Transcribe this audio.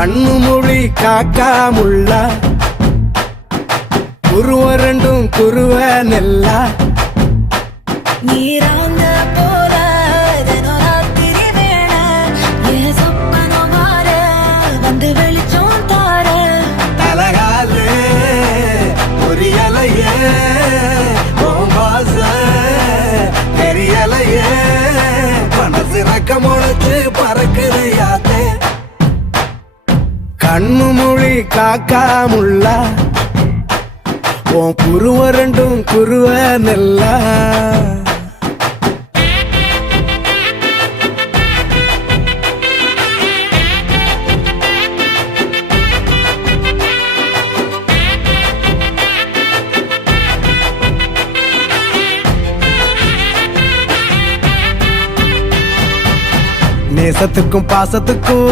கண்ணு மொழி காக்காமுள்ள குருவ ரெண்டும் குருவ நெல்லா நீராங்க போல தினராத்திரி வேள என் சொப்பனம் மாற வந்து வெளிச்சம் தார தலகாலு பொரியலையே ஓம்பாச தெரியலையே மனசு ரக்க முளைச்சு பறக்குறையாத்தே கண்ணு மொழி காக்காமுள்ள உன் குருவ ரெண்டும் குருவ நெல்லா நேசத்துக்கும் பாசத்துக்கும்